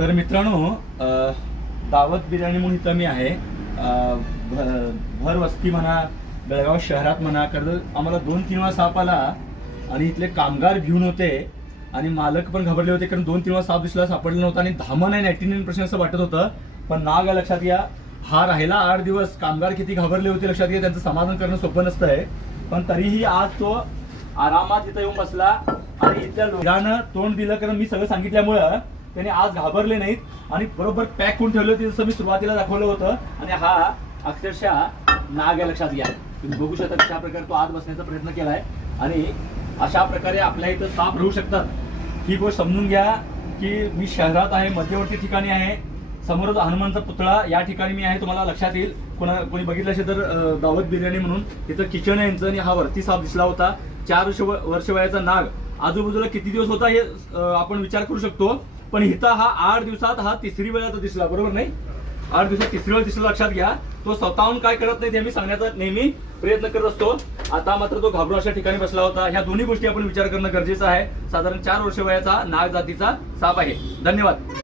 तर मित्रांनो, दावत बिर्याणी म्हणून इथं मी आहे. भर वस्ती म्हणा, बेळगाव शहरात म्हणा, कारण आम्हाला 2-3 वेळा साप आला आणि इथले कामगार भिवून होते आणि मालक पण घाबरले होते, कारण 2-3 वेळा साप दिसला, सापडला नव्हता आणि धामण आहे 99% असं वाटत होतं. पण नाग आहे लक्षात घ्या, हा राहिला 8 दिवस. कामगार किती घाबरले होते लक्षात घ्या, त्यांचं समाधान करणं सोपं नसतंय. पण तरीही आज तो आरामात इथं येऊन बसला आणि इथल्या लोकांना तोंड दिलं, कारण मी सगळं सांगितल्यामुळं त्यांनी आज घाबरले नाहीत आणि बरोबर पॅक करून ठेवलं होतं, जसं मी सुरुवातीला दाखवलं होतं. आणि हा अक्षरशः नाग आहे लक्षात घ्या. तुम्ही बघू शकता कशा प्रकारे तो आत बसण्याचा प्रयत्न केलाय आणि अशा प्रकारे आपल्या इथं साप राहू शकतात. ही गोष्ट समजून घ्या की मी शहरात आहे, मध्यवर्ती ठिकाणी आहे. समोरच हनुमानचा पुतळा या ठिकाणी मी आहे, तुम्हाला लक्षात येईल. कोणी बघितलं असेल तर दावत बिर्याणी म्हणून तिथं किचन आहे यांचं आणि हा वरती साप दिसला होता. 4 वर्ष वयाचा नाग आजूबाजूला किती दिवस होता हे आपण विचार करू शकतो. पण इथं हा 8 दिवसात हा 3री वेळा दिसला, बरोबर नाही? 8 दिवसात 3री वेळा दिसला, लक्षात घ्या. तो स्वतःहून काय करत नाही ते मी सांगण्याचा नेहमी प्रयत्न करत असतो. आता मात्र तो घाबरून अशा ठिकाणी बसला होता. ह्या दोन्ही गोष्टी आपण विचार करणं गरजेचं आहे. साधारण 4 वर्ष वयाचा नाग जातीचा साप आहे. धन्यवाद.